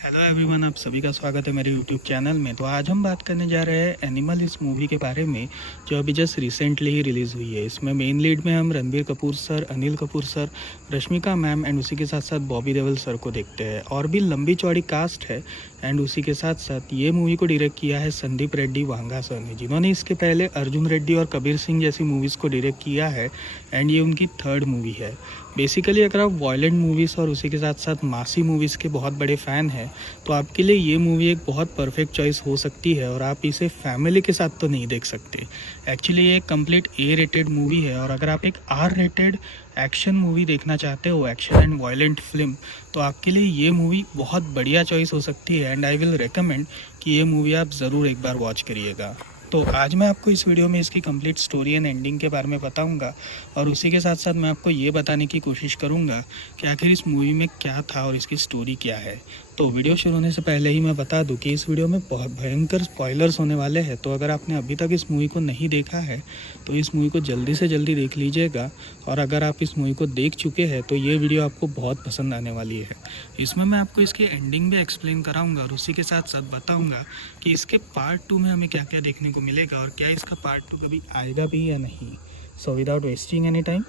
Hello everyone, आप सभी का स्वागत है मेरे यूट्यूब चैनल में। तो आज हम बात करने जा रहे हैं एनिमल इस मूवी के बारे में, जो अभी जस्ट रिसेंटली ही रिलीज़ हुई है। इसमें मेन लीड में हम Ranbir Kapoor sir, Anil Kapoor sir, Rashmika ma'am and उसी के साथ साथ बॉबी देओल सर को देखते हैं। और भी लंबी चौड़ी कास्ट है। एंड उसी के साथ साथ ये मूवी को डायरेक्ट किया है संदीप रेड्डी वांगा सर ने, जिन्होंने इसके पहले अर्जुन रेड्डी और कबीर सिंह जैसी मूवीज़ को डायरेक्ट किया है। एंड ये उनकी थर्ड मूवी है। बेसिकली अगर आप वॉयलेंट मूवीज़ और उसी के साथ साथ मासी मूवीज़ के बहुत बड़े फ़ैन हैं तो आपके लिए ये मूवी एक बहुत परफेक्ट चॉइस हो सकती है। और आप इसे फैमिली के साथ तो नहीं देख सकते। एक्चुअली ये एक कंप्लीट ए रेटेड मूवी है। और अगर आप एक आर रेटेड एक्शन मूवी देखना चाहते हो, एक्शन एंड वायलेंट फिल्म, तो आपके लिए ये मूवी बहुत बढ़िया चॉइस हो सकती है। एंड आई विल रिकमेंड कि ये मूवी आप ज़रूर एक बार वॉच करिएगा। तो आज मैं आपको इस वीडियो में इसकी कंप्लीट स्टोरी एंड एंडिंग के बारे में बताऊंगा। और उसी के साथ साथ मैं आपको ये बताने की कोशिश करूंगा कि आखिर इस मूवी में क्या था और इसकी स्टोरी क्या है। तो वीडियो शुरू होने से पहले ही मैं बता दूं कि इस वीडियो में बहुत भयंकर स्पॉयलर्स होने वाले हैं। तो अगर आपने अभी तक इस मूवी को नहीं देखा है तो इस मूवी को जल्दी से जल्दी देख लीजिएगा। और अगर आप इस मूवी को देख चुके हैं तो ये वीडियो आपको बहुत पसंद आने वाली है। इसमें मैं आपको इसकी एंडिंग भी एक्सप्लेन कराऊंगा और उसी के साथ साथ बताऊंगा कि इसके पार्ट 2 में हमें क्या क्या देखने को मिलेगा और क्या इसका पार्ट 2 कभी आएगा भी या नहीं। So without wasting any time,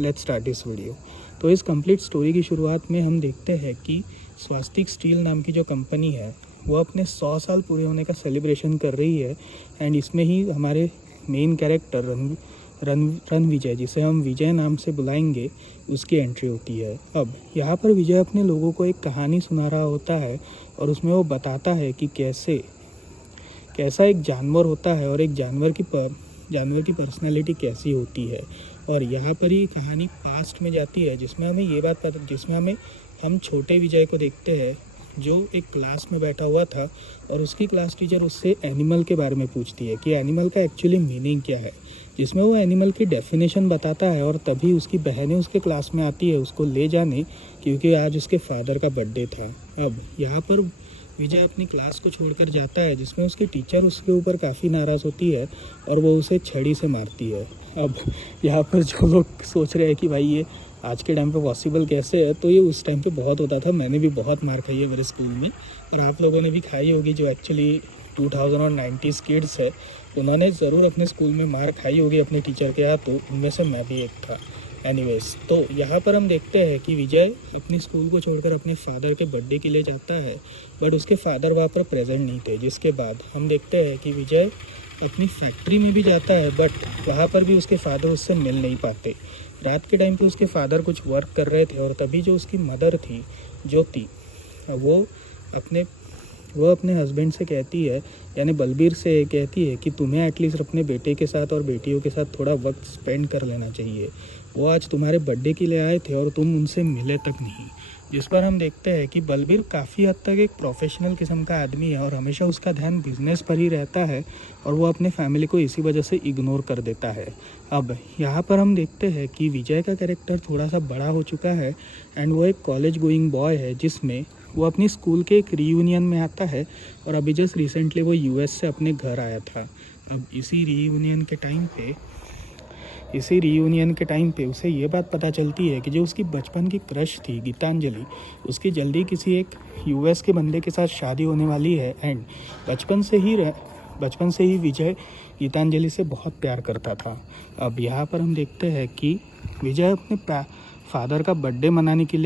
let's start this video. तो इस कंप्लीट स्टोरी की शुरुआत में हम देखते हैं कि स्वास्तिक स्टील नाम की जो कंपनी है वो अपने 100 साल पूरे होने का सेलिब्रेशन कर रही है। एंड इसमें ही हमारे मेन कैरेक्टर रणविजय, जिसे हम विजय नाम से बुलाएंगे, उसकी एंट्री होती है। अब यहाँ पर विजय अपने लोगों को एक कहानी सुना रहा होता है और उसमें वो बताता है कि कैसा एक जानवर होता है और एक जानवर की पर्सनालिटी कैसी होती है। और यहाँ पर ही कहानी पास्ट में जाती है, जिसमें हम छोटे विजय को देखते हैं, जो एक क्लास में बैठा हुआ था और उसकी क्लास टीचर उससे एनिमल के बारे में पूछती है कि एनिमल का एक्चुअली मीनिंग क्या है, जिसमें वो एनिमल की डेफिनेशन बताता है। और तभी उसकी बहनें उसके क्लास में आती है उसको ले जाने, क्योंकि आज उसके फादर का बर्थडे था। अब यहाँ पर विजय अपनी क्लास को छोड़कर जाता है, जिसमें उसकी टीचर उसके ऊपर काफ़ी नाराज़ होती है और वो उसे छड़ी से मारती है। अब यहाँ पर जो लोग सोच रहे हैं कि भाई ये आज के टाइम पे पॉसिबल कैसे है, तो ये उस टाइम पे बहुत होता था। मैंने भी बहुत मार खाई है मेरे स्कूल में, और आप लोगों ने भी खाई होगी। जो एक्चुअली 2000 और 90s किड्स है, उन्होंने ज़रूर अपने स्कूल में मार खाई होगी अपने टीचर के हाथ, तो उनमें से मैं भी एक था। एनीवेज, तो यहाँ पर हम देखते हैं कि विजय अपनी स्कूल को छोड़कर अपने फादर के बर्थडे के लिए जाता है, बट उसके फादर वहाँ पर प्रेजेंट नहीं थे। जिसके बाद हम देखते हैं कि विजय अपनी फैक्ट्री में भी जाता है, बट वहाँ पर भी उसके फादर उससे मिल नहीं पाते। रात के टाइम पे उसके फादर कुछ वर्क कर रहे थे और तभी जो उसकी मदर थी ज्योति, वो अपने हस्बैंड से कहती है, यानी बलबीर से कहती है कि तुम्हें एटलीस्ट अपने बेटे के साथ और बेटियों के साथ थोड़ा वक्त स्पेंड कर लेना चाहिए। वो आज तुम्हारे बर्थडे के लिए आए थे और तुम उनसे मिले तक नहीं। जिस पर हम देखते हैं कि बलबीर काफ़ी हद तक एक प्रोफेशनल किस्म का आदमी है और हमेशा उसका ध्यान बिजनेस पर ही रहता है और वो अपने फैमिली को इसी वजह से इग्नोर कर देता है। अब यहाँ पर हम देखते हैं कि विजय का कैरेक्टर थोड़ा सा बड़ा हो चुका है एंड वो एक कॉलेज गोइंग बॉय है, जिसमें वो अपनी स्कूल के एक रीयूनियन में आता है। और अभी जस्ट रिसेंटली वो यूएस से अपने घर आया था। अब इसी रीयूनियन के टाइम पे उसे ये बात पता चलती है कि जो उसकी बचपन की क्रश थी गीतांजलि, उसकी जल्दी किसी एक यूएस के बंदे के साथ शादी होने वाली है। एंड बचपन से ही विजय गीतांजलि से बहुत प्यार करता था। अब यहाँ पर हम देखते हैं कि विजय अपने फादर का बर्थडे मनाने के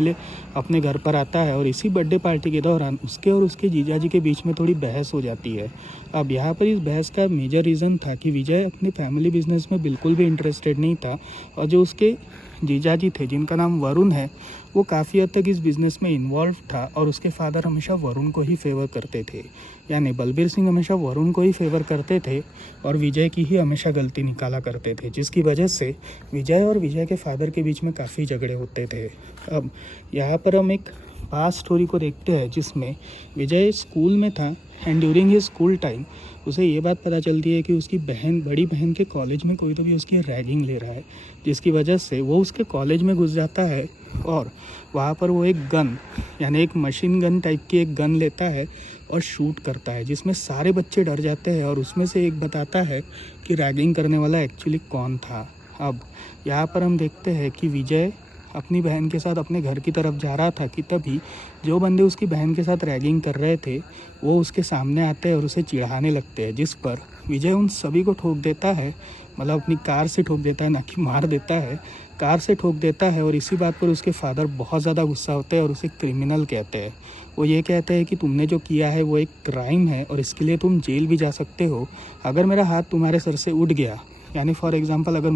लिए अपने घर पर आता है और इसी बर्थडे पार्टी के दौरान उसके और उसके जीजाजी के बीच में थोड़ी बहस हो जाती है। अब यहाँ पर इस बहस का मेजर रीज़न था कि विजय अपने फैमिली बिजनेस में बिल्कुल भी इंटरेस्टेड नहीं था और जो उसके जीजाजी थे, जिनका नाम वरुण है, वो काफ़ी हद तक इस बिज़नेस में इन्वॉल्व था और उसके फादर हमेशा वरुण को ही फेवर करते थे। यानी बलबीर सिंह हमेशा वरुण को ही फेवर करते थे और विजय की ही हमेशा गलती निकाला करते थे, जिसकी वजह से विजय और विजय के फादर के बीच में काफ़ी झगड़े होते थे। अब यहाँ पर हम एक पास्ट स्टोरी को देखते हैं, जिसमें विजय स्कूल में था and during his school time उसे ये बात पता चलती है कि उसकी बड़ी बहन के कॉलेज में कोई तो भी उसकी रैगिंग ले रहा है, जिसकी वजह से वो उसके कॉलेज में घुस जाता है और वहाँ पर वो एक गन, यानी एक मशीन गन टाइप की एक गन लेता है और शूट करता है, जिसमें सारे बच्चे डर जाते हैं और उसमें से एक बताता है कि रैगिंग करने वाला एक्चुअली कौन था। अब यहाँ पर हम देखते हैं कि विजय अपनी बहन के साथ अपने घर की तरफ जा रहा था कि तभी जो बंदे उसकी बहन के साथ रैगिंग कर रहे थे वो उसके सामने आते हैं और उसे चिढ़ाने लगते हैं, जिस पर विजय उन सभी को ठोक देता है, मतलब अपनी कार से ठोक देता है, ना कि मार देता है, कार से ठोक देता है। और इसी बात पर उसके फादर बहुत ज़्यादा गुस्सा होते हैं और उसे क्रिमिनल कहते हैं। वो ये कहते हैं कि तुमने जो किया है वो एक क्राइम है और इसके लिए तुम जेल भी जा सकते हो। अगर मेरा हाथ तुम्हारे सर से उठ गया, यानी फॉर एग्ज़ाम्पल अगर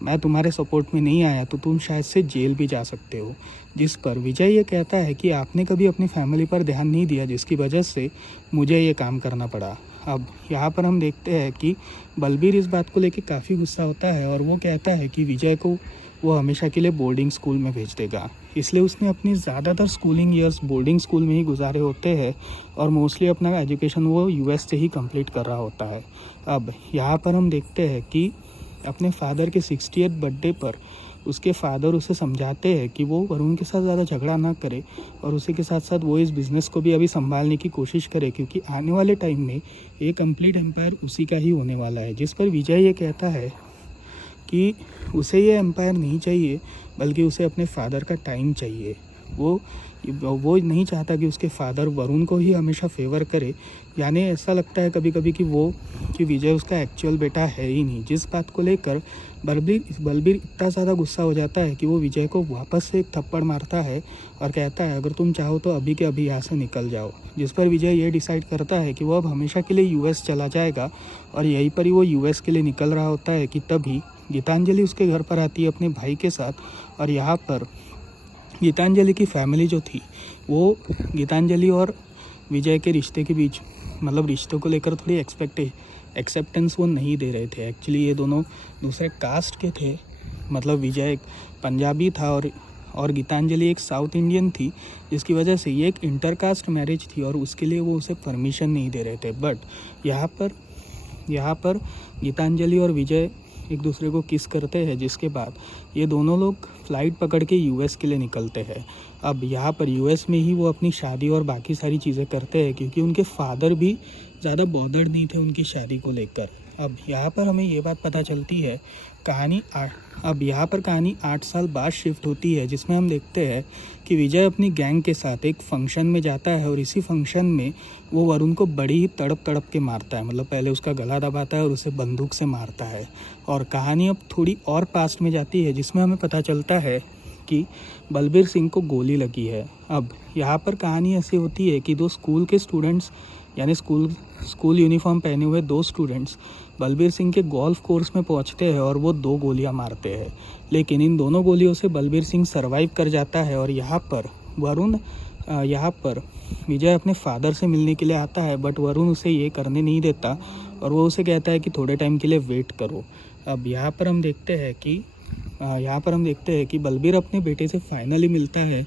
मैं तुम्हारे सपोर्ट में नहीं आया तो तुम शायद से जेल भी जा सकते हो। जिस पर विजय ये कहता है कि आपने कभी अपनी फैमिली पर ध्यान नहीं दिया, जिसकी वजह से मुझे ये काम करना पड़ा। अब यहाँ पर हम देखते हैं कि बलबीर इस बात को लेकर काफ़ी गुस्सा होता है और वो कहता है कि विजय को वो हमेशा के लिए बोर्डिंग स्कूल में भेज देगा। इसलिए उसने अपनी ज़्यादातर स्कूलिंग ईयर्स बोर्डिंग स्कूल में ही गुजारे होते हैं और मोस्टली अपना एजुकेशन वो यूएस से ही कंप्लीट कर रहा होता है। अब यहाँ पर हम देखते हैं कि अपने फादर के 60th बर्थडे पर उसके फादर उसे समझाते हैं कि वो वरुण के साथ ज़्यादा झगड़ा ना करे और उसी के साथ साथ वो इस बिज़नेस को भी अभी संभालने की कोशिश करे, क्योंकि आने वाले टाइम में ये कंप्लीट एम्पायर उसी का ही होने वाला है। जिस पर विजय ये कहता है कि उसे ये एम्पायर नहीं चाहिए, बल्कि उसे अपने फादर का टाइम चाहिए। वो नहीं चाहता कि उसके फादर वरुण को ही हमेशा फेवर करे, यानी ऐसा लगता है कभी कभी कि विजय उसका एक्चुअल बेटा है ही नहीं। जिस बात को लेकर बलबीर इतना ज़्यादा गुस्सा हो जाता है कि वो विजय को वापस से एक थप्पड़ मारता है और कहता है अगर तुम चाहो तो अभी के अभी यहाँ से निकल जाओ। जिस पर विजय ये डिसाइड करता है कि वो अब हमेशा के लिए यूएस चला जाएगा और यहीं पर ही वो यूएस के लिए निकल रहा होता है कि तभी गीतांजलि उसके घर पर आती है अपने भाई के साथ। और यहाँ पर गीतांजलि की फैमिली जो थी वो गीतांजलि और विजय के रिश्ते के बीच, मतलब रिश्तों को लेकर थोड़ी एक्सेप्टेंस वो नहीं दे रहे थे। एक्चुअली ये दोनों दूसरे कास्ट के थे, मतलब विजय एक पंजाबी था और गीतांजलि एक साउथ इंडियन थी, जिसकी वजह से ये एक इंटरकास्ट मैरिज थी और उसके लिए वो उसे परमिशन नहीं दे रहे थे। बट यहाँ पर गीतांजलि और विजय एक दूसरे को किस करते हैं, जिसके बाद ये दोनों लोग फ़्लाइट पकड़ के यूएस के लिए निकलते हैं। अब यहाँ पर यूएस में ही वो अपनी शादी और बाकी सारी चीज़ें करते हैं, क्योंकि उनके फादर भी ज़्यादा बॉदर्ड नहीं थे उनकी शादी को लेकर। अब यहाँ पर हमें ये बात पता चलती है कहानी 8 साल बाद शिफ्ट होती है, जिसमें हम देखते हैं कि विजय अपनी गैंग के साथ एक फंक्शन में जाता है और इसी फंक्शन में वो वरुण को बड़ी ही तड़प के मारता है। मतलब पहले उसका गला दबाता है और उसे बंदूक से मारता है। और कहानी अब थोड़ी और पास्ट में जाती है, जिसमें हमें पता चलता है कि बलबीर सिंह को गोली लगी है। अब यहाँ पर कहानी ऐसी होती है कि दो स्कूल के स्टूडेंट्स, यानी स्कूल यूनिफॉर्म पहने हुए दो स्टूडेंट्स बलबीर सिंह के गोल्फ कोर्स में पहुंचते हैं और वो 2 गोलियां मारते हैं, लेकिन इन दोनों गोलियों से बलबीर सिंह सरवाइव कर जाता है। और यहाँ पर विजय अपने फादर से मिलने के लिए आता है, बट वरुण उसे ये करने नहीं देता और वो उसे कहता है कि थोड़े टाइम के लिए वेट करो। अब यहाँ पर हम देखते हैं कि बलबीर अपने बेटे से फाइनली मिलता है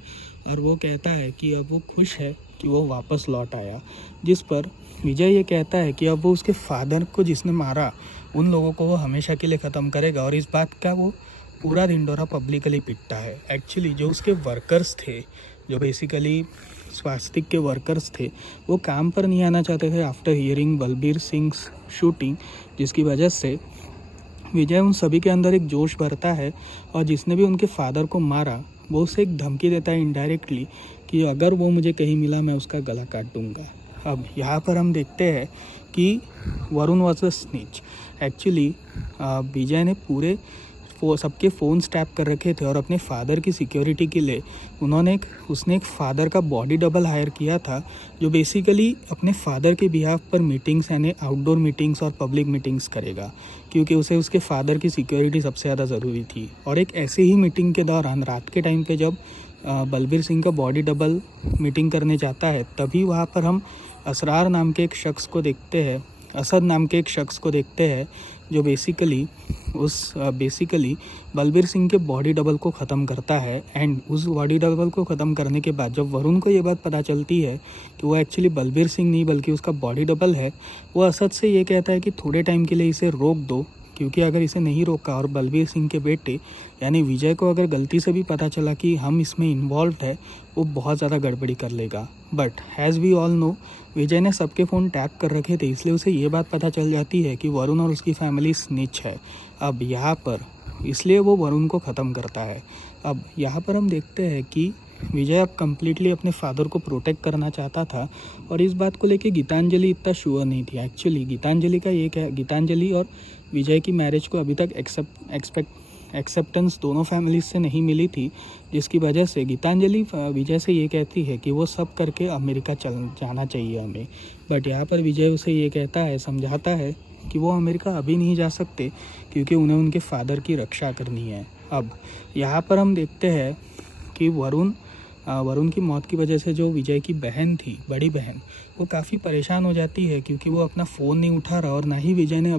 और वो कहता है कि अब वो खुश है कि वो वापस लौट आया। जिस पर विजय ये कहता है कि अब वो उसके फादर को जिसने मारा उन लोगों को वो हमेशा के लिए ख़त्म करेगा और इस बात का वो पूरा ढिंढोरा पब्लिकली पिटता है। एक्चुअली जो उसके वर्कर्स थे, जो बेसिकली स्वास्तिक के वर्कर्स थे, वो काम पर नहीं आना चाहते थे after hearing Balbir Singh shooting, जिसकी वजह से विजय उन सभी के अंदर एक जोश भरता है और जिसने भी उनके फादर को मारा वो उसे एक धमकी देता है इनडायरेक्टली कि अगर वो मुझे कहीं मिला मैं उसका गला काट दूंगा। अब यहाँ पर हम देखते हैं कि Varun was a snitch. Actually Vijay ने पूरे सबके फ़ोन्स टैप कर रखे थे और अपने फादर की सिक्योरिटी के लिए उसने एक फादर का बॉडी डबल हायर किया था, जो बेसिकली अपने फादर के बिहाफ पर मीटिंग्स यानी आउटडोर मीटिंग्स और पब्लिक मीटिंग्स करेगा, क्योंकि उसे उसके फादर की सिक्योरिटी सबसे ज़्यादा ज़रूरी थी। और एक ऐसे ही मीटिंग के दौरान रात के टाइम पे जब बलबीर सिंह का बॉडी डबल मीटिंग करने जाता है, तभी वहाँ पर हम असद नाम के एक शख्स को देखते हैं जो बेसिकली बलबीर सिंह के बॉडी डबल को ख़त्म करता है। एंड उस बॉडी डबल को ख़त्म करने के बाद जब वरुण को ये बात पता चलती है कि वो एक्चुअली बलबीर सिंह नहीं बल्कि उसका बॉडी डबल है, वो असद से ये कहता है कि थोड़े टाइम के लिए इसे रोक दो, क्योंकि अगर इसे नहीं रोका और बलबीर सिंह के बेटे यानी विजय को अगर गलती से भी पता चला कि हम इसमें इन्वॉल्व है, वो बहुत ज़्यादा गड़बड़ी कर लेगा। But as we all know, Vijay ने सबके फ़ोन टैप कर रखे थे, इसलिए उसे ये बात पता चल जाती है कि वरुण और उसकी फैमिली स्निच है। अब यहाँ पर इसलिए वो वरुण को ख़त्म करता है। अब यहाँ पर हम देखते हैं कि विजय अब कम्प्लीटली अपने फादर को प्रोटेक्ट करना चाहता था और इस बात को लेके गीतांजलि इतना श्योर नहीं थी। एक्चुअली गीतांजलि का ये क्या, गीतांजलि और विजय की मैरिज को अभी तक एक्सेप्टेंस दोनों फैमिलीज से नहीं मिली थी, जिसकी वजह से गीतांजलि विजय से ये कहती है कि वो सब करके अमेरिका जाना चाहिए हमें। बट यहाँ पर विजय उसे ये कहता है, समझाता है कि वो अमेरिका अभी नहीं जा सकते क्योंकि उन्हें उनके फादर की रक्षा करनी है। अब यहाँ पर हम देखते हैं कि वरुण की मौत की वजह से जो विजय की बहन थी, बड़ी बहन, वो काफ़ी परेशान हो जाती है क्योंकि वो अपना फ़ोन नहीं उठा रहा और ना ही विजय ने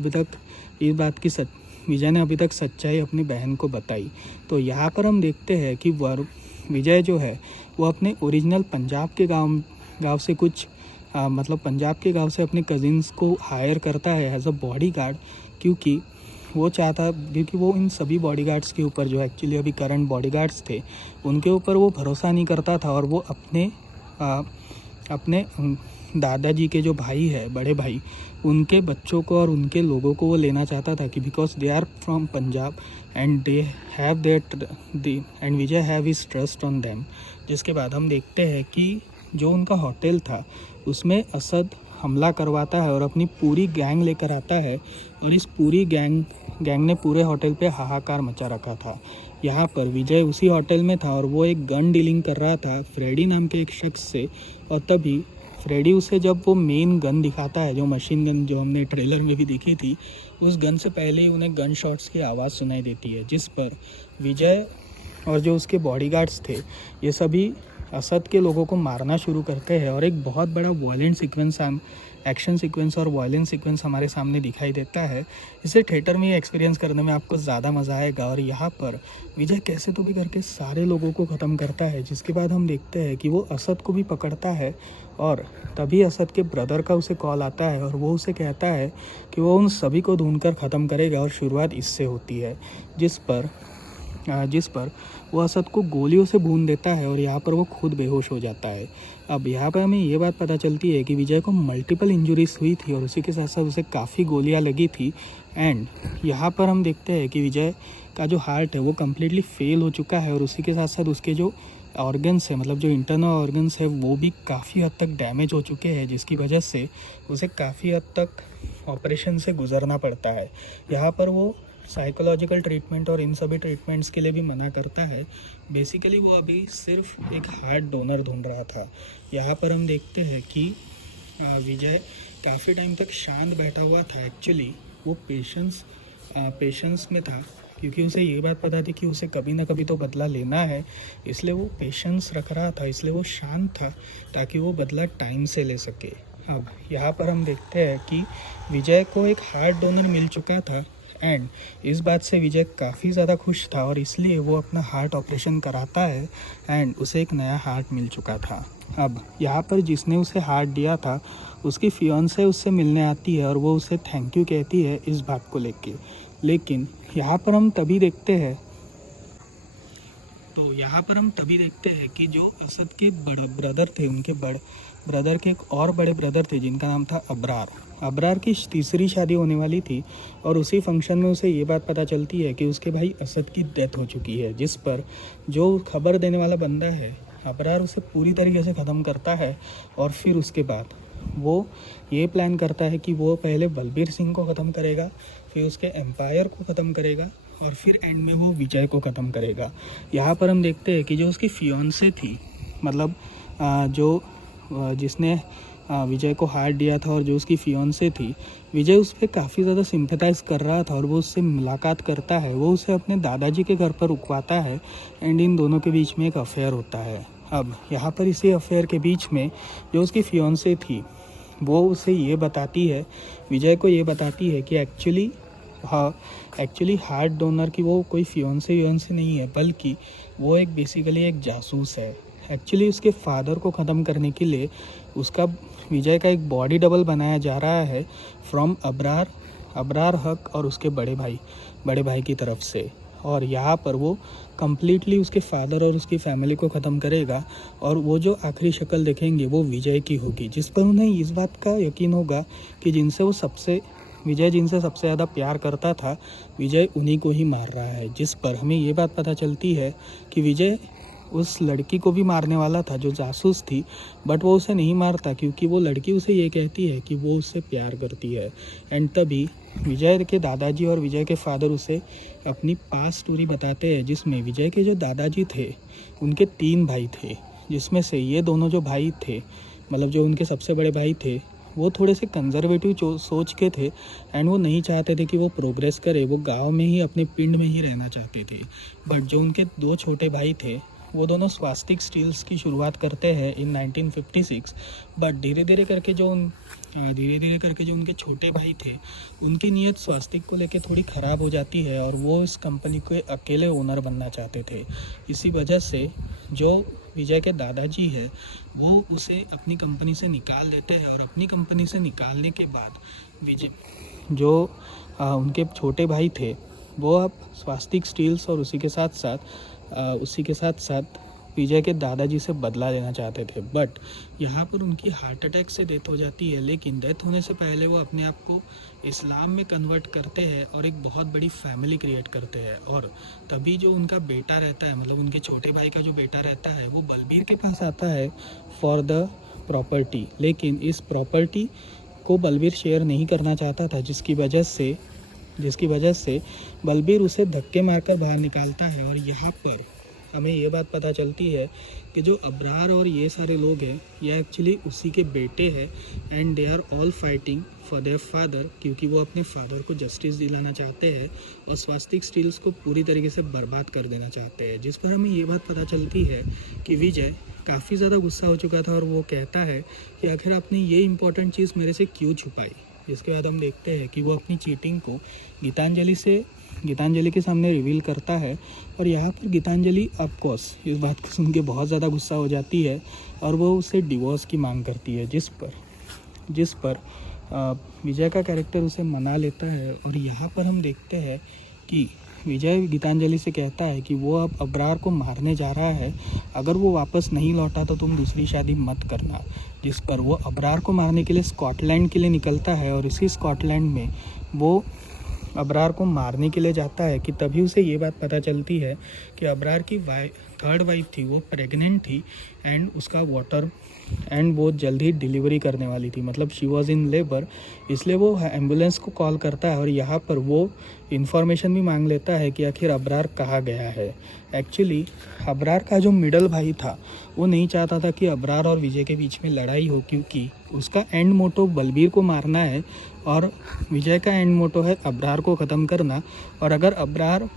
अभी तक सच्चाई अपनी बहन को बताई। तो यहाँ पर हम देखते हैं कि विजय जो है वो अपने ओरिजिनल पंजाब के गांव से पंजाब के गांव से अपने कज़िन्स को हायर करता है एज अ बॉडीगार्ड, क्योंकि वो इन सभी बॉडीगार्ड्स के ऊपर, जो एक्चुअली अभी करंट बॉडीगार्ड्स थे, उनके ऊपर वो भरोसा नहीं करता था और वो अपने दादाजी के जो भाई है, बड़े भाई, उनके बच्चों को और उनके लोगों को वो लेना चाहता था कि because they are from Punjab and and Vijay have his trust on them. जिसके बाद हम देखते हैं कि जो उनका होटल था उसमें असद हमला करवाता है और अपनी पूरी गैंग लेकर आता है और इस पूरी गैंग ने पूरे होटल पे हाहाकार मचा रखा था। यहाँ पर विजय उसी होटल में था और वो एक गन डीलिंग कर रहा था फ्रेडी नाम के एक शख्स से, और तभी फ्रेडी उसे जब वो मेन गन दिखाता है, जो मशीन गन जो हमने ट्रेलर में भी देखी थी, उस गन से पहले ही उन्हें गन शॉट्स की आवाज़ सुनाई देती है, जिस पर विजय और जो उसके बॉडीगार्ड्स थे ये सभी असद के लोगों को मारना शुरू करते हैं और एक बहुत बड़ा एक्शन सीक्वेंस और वायलेंस सीक्वेंस हमारे सामने दिखाई देता है। इसे थिएटर में एक्सपीरियंस करने में आपको ज़्यादा मज़ा आएगा। और यहाँ पर विजय कैसे तो भी करके सारे लोगों को ख़त्म करता है, जिसके बाद हम देखते हैं कि वो असद को भी पकड़ता है और तभी असद के ब्रदर का उसे कॉल आता है और वो उसे कहता है कि वो उन सभी को ढूंढकर ख़त्म करेगा और शुरुआत इससे होती है, जिस पर वो असद को गोलियों से भून देता है और यहाँ पर वो खुद बेहोश हो जाता है। अब यहाँ पर हमें ये बात पता चलती है कि विजय को मल्टीपल इंजरीज हुई थी और उसी के साथ साथ उसे काफ़ी गोलियाँ लगी थी। एंड यहाँ पर हम देखते हैं कि विजय का जो हार्ट है वो कम्प्लीटली फेल हो चुका है और उसी के साथ साथ उसके जो ऑर्गन्स है, मतलब जो इंटरनल ऑर्गन्स है, वो भी काफ़ी हद तक डैमेज हो चुके हैं, जिसकी वजह से उसे काफ़ी हद तक ऑपरेशन से गुजरना पड़ता है। यहाँ पर वो साइकोलॉजिकल ट्रीटमेंट और इन सभी ट्रीटमेंट्स के लिए भी मना करता है। बेसिकली वो अभी सिर्फ एक हार्ट डोनर ढूंढ रहा था। यहाँ पर हम देखते हैं कि विजय काफ़ी टाइम तक शांत बैठा हुआ था। एक्चुअली वो पेशेंस में था, क्योंकि उसे ये बात पता थी कि उसे कभी ना कभी तो बदला लेना है, इसलिए वो पेशेंस रख रहा था, इसलिए वो शांत था ताकि वो बदला टाइम से ले सके। अब यहाँ पर हम देखते हैं कि विजय को एक हार्ट डोनर मिल चुका था एंड इस बात से विजय काफ़ी ज़्यादा खुश था और इसलिए वो अपना हार्ट ऑपरेशन कराता है एंड उसे एक नया हार्ट मिल चुका था। अब यहाँ पर जिसने उसे हार्ट दिया था उसकी फियांसे उससे मिलने आती है और वो उसे थैंक यू कहती है इस बात को लेके। लेकिन यहाँ पर हम तभी देखते हैं कि जो असद के ब्रदर थे, उनके ब्रदर के एक और बड़े ब्रदर थे जिनका नाम था अबरार की तीसरी शादी होने वाली थी और उसी फंक्शन में उसे ये बात पता चलती है कि उसके भाई असद की डेथ हो चुकी है, जिस पर जो खबर देने वाला बंदा है अबरार उसे पूरी तरीके से ख़त्म करता है और फिर उसके बाद वो ये प्लान करता है कि वो पहले बलबीर सिंह को ख़त्म करेगा, फिर उसके एम्पायर को ख़त्म करेगा और फिर एंड में वो विजय को ख़त्म करेगा। यहाँ पर हम देखते हैं कि जो उसकी फियांसे थी, मतलब जिसने विजय को हार्ट दिया था और जो उसकी फियांसे थी, विजय उस पर काफ़ी ज़्यादा सिंपैथाइज़ कर रहा था और वो उससे मुलाकात करता है। वो उसे अपने दादाजी के घर पर रुकवाता है एंड इन दोनों के बीच में एक अफेयर होता है। अब यहाँ पर इसी अफेयर के बीच में जो उसकी फियांसे थी वो उसे ये बताती है, विजय को ये बताती है कि एक्चुअली हार्ट डोनर की वो कोई फियांसे नहीं है, बल्कि वो बेसिकली एक जासूस है। एक्चुअली उसके फादर को ख़त्म करने के लिए विजय का एक बॉडी डबल बनाया जा रहा है फ्रॉम अबरार हक और उसके बड़े भाई की तरफ से। और यहाँ पर वो कम्प्लीटली उसके फादर और उसकी फैमिली को ख़त्म करेगा और वो जो आखिरी शक्ल देखेंगे वो विजय की होगी, जिस पर उन्हें इस बात का यकीन होगा कि जिनसे वो सबसे विजय जिनसे सबसे ज़्यादा प्यार करता था विजय उन्हीं को ही मार रहा है, जिस पर हमें ये बात पता चलती है कि विजय उस लड़की को भी मारने वाला था जो जासूस थी, बट वो उसे नहीं मारता क्योंकि वो लड़की उसे ये कहती है कि वो उससे प्यार करती है। एंड तभी विजय के दादाजी और विजय के फादर उसे अपनी पास्ट स्टोरी बताते हैं, जिसमें विजय के जो दादाजी थे उनके 3 भाई थे, जिसमें से ये दोनों जो भाई थे, मतलब जो उनके सबसे बड़े भाई थे, वो थोड़े से कंजर्वेटिव सोच के थे एंड वो नहीं चाहते थे कि वो प्रोग्रेस करे, वो गांव में ही अपने पिंड में ही रहना चाहते थे। बट जो उनके 2 छोटे भाई थे वो दोनों स्वास्तिक स्टील्स की शुरुआत करते हैं इन 1956। बट धीरे धीरे करके जो उनके छोटे भाई थे उनकी नीयत स्वास्तिक को लेके थोड़ी ख़राब हो जाती है और वो इस कंपनी के अकेले ओनर बनना चाहते थे। इसी वजह से जो विजय के दादाजी है वो उसे अपनी कंपनी से निकाल देते हैं और अपनी कंपनी से निकालने के बाद विजय जो उनके छोटे भाई थे वो अब स्वास्तिक स्टील्स और उसी के साथ साथ विजय के दादाजी से बदला लेना चाहते थे। बट यहाँ पर उनकी हार्ट अटैक से डेथ हो जाती है, लेकिन डेथ होने से पहले वो अपने आप को इस्लाम में कन्वर्ट करते हैं और एक बहुत बड़ी फैमिली क्रिएट करते हैं। और तभी जो उनका बेटा रहता है, मतलब उनके छोटे भाई का जो बेटा रहता है, वो बलबीर के पास आता है फॉर द प्रॉपर्टी, लेकिन इस प्रॉपर्टी को बलबीर शेयर नहीं करना चाहता था, जिसकी वजह से बलबीर उसे धक्के मारकर बाहर निकालता है। और यहाँ पर हमें ये बात पता चलती है कि जो अब्रार और ये सारे लोग हैं ये एक्चुअली उसी के बेटे हैं and they are all fighting for their father, क्योंकि वो अपने फादर को जस्टिस दिलाना चाहते हैं और स्वास्तिक स्टील्स को पूरी तरीके से बर्बाद कर देना चाहते हैं। जिस पर हमें ये बात पता चलती है कि विजय काफ़ी ज़्यादा गुस्सा हो चुका था और वो कहता है कि आखिर आपने ये इंपॉर्टेंट चीज़ मेरे से क्यों छुपाई। जिसके बाद हम देखते हैं कि वो अपनी चीटिंग को गीतांजलि के सामने रिवील करता है और यहाँ पर गीतांजलि ऑफकोर्स इस बात को सुन के बहुत ज़्यादा गुस्सा हो जाती है और वो उसे डिवोर्स की मांग करती है, जिस पर विजय का कैरेक्टर उसे मना लेता है। और यहाँ पर हम देखते हैं कि विजय गीतांजलि से कहता है कि वो अब अब्रार को मारने जा रहा है, अगर वो वापस नहीं लौटा तो तुम दूसरी शादी मत करना। जिस पर वो अब्रार को मारने के लिए स्कॉटलैंड के लिए निकलता है और इसी स्कॉटलैंड में वो अब्रार को मारने के लिए जाता है कि तभी उसे ये बात पता चलती है कि अब्रार की 3rd वाइफ थी, वो प्रेग्नेंट थी एंड वो जल्द ही डिलीवरी करने वाली थी, मतलब शी वॉज इन लेबर। इसलिए वो एम्बुलेंस को कॉल करता है और यहाँ पर वो इन्फॉर्मेशन भी मांग लेता है कि आखिर अब्रार कहाँ गया है। एक्चुअली अब्रार का जो मिडल भाई था वो नहीं चाहता था कि अब्रार और विजय के बीच में लड़ाई हो, क्योंकि उसका एंड मोटो बलबीर को मारना है और विजय का एंड मोटो है अब्रार को ख़त्म करना। और अगर अब्रार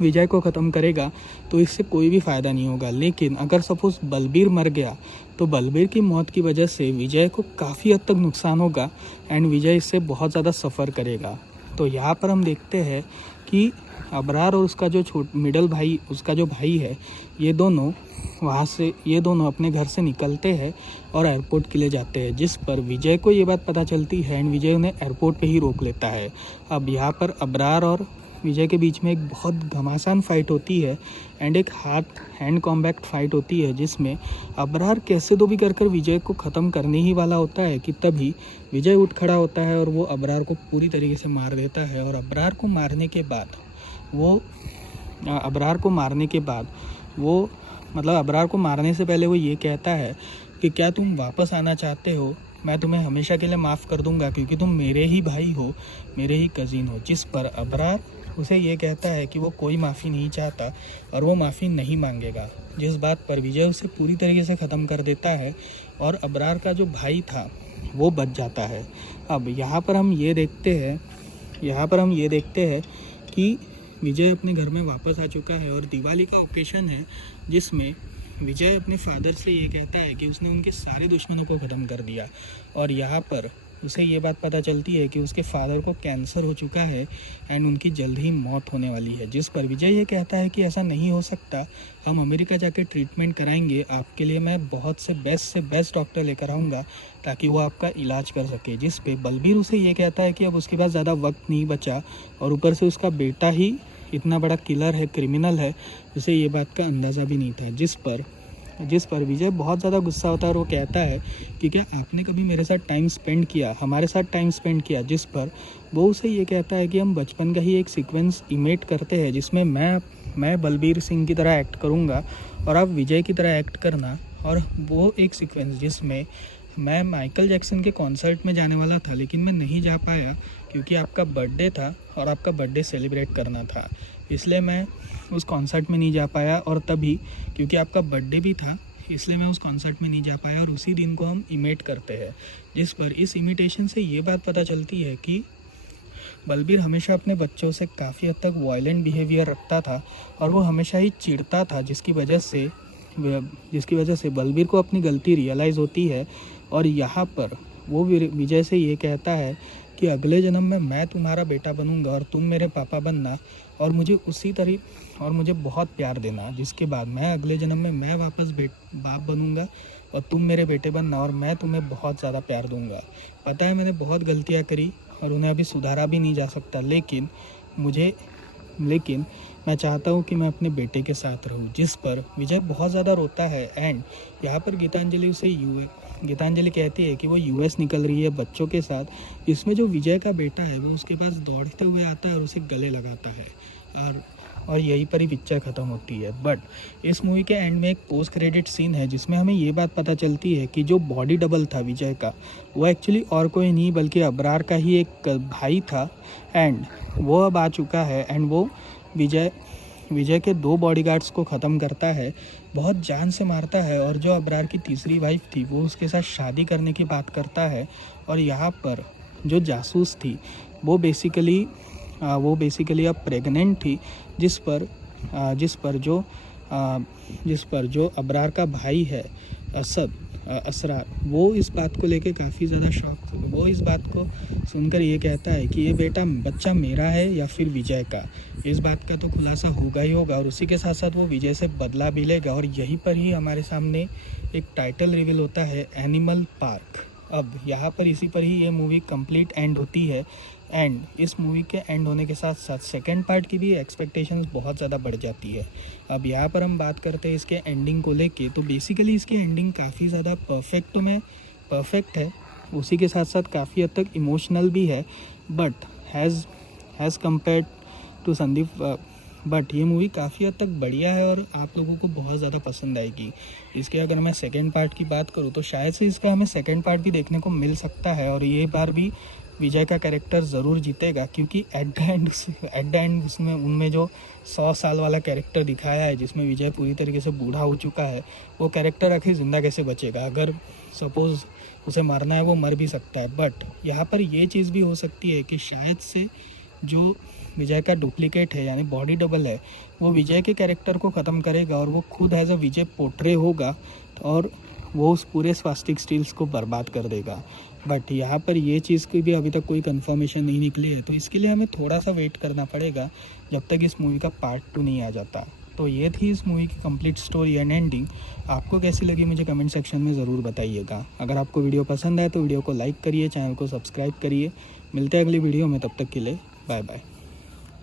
विजय को ख़त्म करेगा तो इससे कोई भी फ़ायदा नहीं होगा, लेकिन अगर सपोज़ बलबीर मर गया तो बलबीर की मौत की वजह से विजय को काफ़ी हद तक नुकसान होगा एंड विजय इससे बहुत ज़्यादा सफ़र करेगा। तो यहाँ पर हम देखते हैं कि अब्रार और उसका जो मिडल भाई, उसका जो भाई है, ये दोनों अपने घर से निकलते हैं और एयरपोर्ट के लिए जाते हैं, जिस पर विजय को ये बात पता चलती है एंड विजय उन्हें एयरपोर्ट पे ही रोक लेता है। अब यहाँ पर अब्रार और विजय के बीच में एक बहुत घमासान फाइट होती है एंड एक हैंड कॉम्बैट फाइट होती है, जिसमें अब्रार कैसे तो भी कर विजय को ख़त्म करने ही वाला होता है कि तभी विजय उठ खड़ा होता है और वो अब्रार को पूरी तरीके से मार देता है। और अब्रार को मारने के बाद अब्रार को मारने से पहले वो ये कहता है कि क्या तुम वापस आना चाहते हो, मैं तुम्हें हमेशा के लिए माफ़ कर दूंगा क्योंकि तुम मेरे ही भाई हो, मेरे ही कज़िन हो। जिस पर अब्रार उसे ये कहता है कि वो कोई माफ़ी नहीं चाहता और वो माफ़ी नहीं मांगेगा, जिस बात पर विजय उसे पूरी तरीके से ख़त्म कर देता है और अब्रार का जो भाई था वो बच जाता है। अब यहाँ पर हम ये देखते हैं कि विजय अपने घर में वापस आ चुका है और दिवाली का ओकेशन है, जिसमें विजय अपने फादर से ये कहता है कि उसने उनके सारे दुश्मनों को ख़त्म कर दिया। और यहाँ पर उसे ये बात पता चलती है कि उसके फादर को कैंसर हो चुका है एंड उनकी जल्द ही मौत होने वाली है। जिस पर विजय ये कहता है कि ऐसा नहीं हो सकता, हम अमेरिका जाके ट्रीटमेंट कराएंगे, आपके लिए मैं बहुत से बेस्ट डॉक्टर लेकर आऊँगा ताकि वो आपका इलाज कर सके। जिस पे बलबीर उसे ये कहता है कि अब उसके पास ज़्यादा वक्त नहीं बचा और ऊपर से उसका बेटा ही इतना बड़ा किलर है, क्रिमिनल है, उसे ये बात का अंदाज़ा भी नहीं था। जिस पर जिस पर विजय बहुत ज़्यादा गुस्सा होता है और वो कहता है कि क्या आपने कभी मेरे साथ टाइम स्पेंड किया, हमारे साथ टाइम स्पेंड किया। जिस पर वो उसे ये कहता है कि हम बचपन का ही एक सीक्वेंस इमेट करते हैं जिसमें मैं बलबीर सिंह की तरह एक्ट करूँगा और आप विजय की तरह एक्ट करना। और वो एक सीक्वेंस जिसमें मैं माइकल जैक्सन के कॉन्सर्ट में जाने वाला था लेकिन मैं नहीं जा पाया क्योंकि आपका बर्थडे था और आपका बर्थडे सेलिब्रेट करना था, इसलिए मैं उस कॉन्सर्ट में नहीं जा पाया। और तभी क्योंकि आपका बर्थडे भी था इसलिए मैं उस कॉन्सर्ट में नहीं जा पाया और उसी दिन को हम इमेट करते हैं। जिस पर इस इमिटेशन से ये बात पता चलती है कि बलबीर हमेशा अपने बच्चों से काफ़ी हद तक वायलेंट बिहेवियर रखता था और वो हमेशा ही चिढ़ता था, जिसकी वजह से बलबीर को अपनी गलती रियलाइज़ होती है। और यहाँ पर वो विजय से ये कहता है कि अगले जन्म में मैं तुम्हारा बेटा बनूंगा और तुम मेरे पापा बनना और मुझे बहुत प्यार देना। जिसके बाद मैं अगले जन्म में मैं वापस बाप बनूंगा और तुम मेरे बेटे बनना और मैं तुम्हें बहुत ज़्यादा प्यार दूंगा। पता है मैंने बहुत गलतियाँ करी और उन्हें अभी सुधारा भी नहीं जा सकता, लेकिन मैं चाहता हूँ कि मैं अपने बेटे के साथ रहूँ। जिस पर विजय बहुत ज़्यादा रोता है। एंड यहाँ पर गीतांजलि कहती है कि वो यूएस निकल रही है बच्चों के साथ, जिसमें जो विजय का बेटा है वो उसके पास दौड़ते हुए आता है और उसे गले लगाता है और यहीं पर ही पिक्चर ख़त्म होती है। बट इस मूवी के एंड में एक पोस्ट क्रेडिट सीन है जिसमें हमें ये बात पता चलती है कि जो बॉडी डबल था विजय का वो एक्चुअली और कोई नहीं बल्कि अबरार का ही एक भाई था। एंड वो अब आ चुका है एंड वो विजय के 2 बॉडीगार्ड्स को ख़त्म करता है, बहुत जान से मारता है। और जो अबरार की तीसरी वाइफ थी वो उसके साथ शादी करने की बात करता है। और यहाँ पर जो जासूस थी वो बेसिकली अब प्रेग्नेंट थी, जिस पर जो अबरार का भाई है असरार, वो इस बात को लेके काफ़ी ज़्यादा शॉक। वो इस बात को सुनकर ये कहता है कि ये बच्चा मेरा है या फिर विजय का। इस बात का तो खुलासा होगा ही होगा और उसी के साथ साथ वो विजय से बदला भी लेगा। और यहीं पर ही हमारे सामने एक टाइटल रिवील होता है, एनिमल पार्क। अब यहाँ पर इसी पर ही ये मूवी कंप्लीट एंड होती है। एंड इस मूवी के एंड होने के साथ साथ सेकंड पार्ट की भी एक्सपेक्टेशंस बहुत ज़्यादा बढ़ जाती है। अब यहाँ पर हम बात करते हैं इसके एंडिंग को लेके, तो बेसिकली इसकी एंडिंग काफ़ी ज़्यादा परफेक्ट है, उसी के साथ साथ काफ़ी हद तक इमोशनल भी है। But has compared to Sandeep but ये मूवी काफ़ी हद तक बढ़िया है और आप लोगों को बहुत ज़्यादा पसंद आएगी। इसके अगर मैं सेकंड पार्ट की बात करूँ तो शायद से इसका हमें सेकंड पार्ट भी देखने को मिल सकता है और ये बार भी विजय का कैरेक्टर ज़रूर जीतेगा, क्योंकि एट द एंड उसमें उनमें जो 100 साल वाला कैरेक्टर दिखाया है जिसमें विजय पूरी तरीके से बूढ़ा हो चुका है, वो कैरेक्टर आखिर ज़िंदा कैसे बचेगा। अगर सपोज़ उसे मरना है वो मर भी सकता है। बट यहाँ पर ये चीज़ भी हो सकती है कि शायद से जो विजय का डुप्लीकेट है यानी बॉडी डबल है वो विजय के कैरेक्टर को ख़त्म करेगा और वो खुद एज अ विजय पोर्ट्रे होगा और वो उस पूरे स्वास्तिक स्टील्स को बर्बाद कर देगा। बट यहाँ पर ये चीज़ की भी अभी तक कोई कंफर्मेशन नहीं निकली है, तो इसके लिए हमें थोड़ा सा वेट करना पड़ेगा जब तक इस मूवी का पार्ट 2 नहीं आ जाता। तो ये थी इस मूवी की कंप्लीट स्टोरी एंड एंडिंग। आपको कैसी लगी मुझे कमेंट सेक्शन में ज़रूर बताइएगा। अगर आपको वीडियो पसंद आए तो वीडियो को लाइक करिए, चैनल को सब्सक्राइब करिए। मिलते हैं अगली वीडियो में, तब तक के लिए बाय बाय।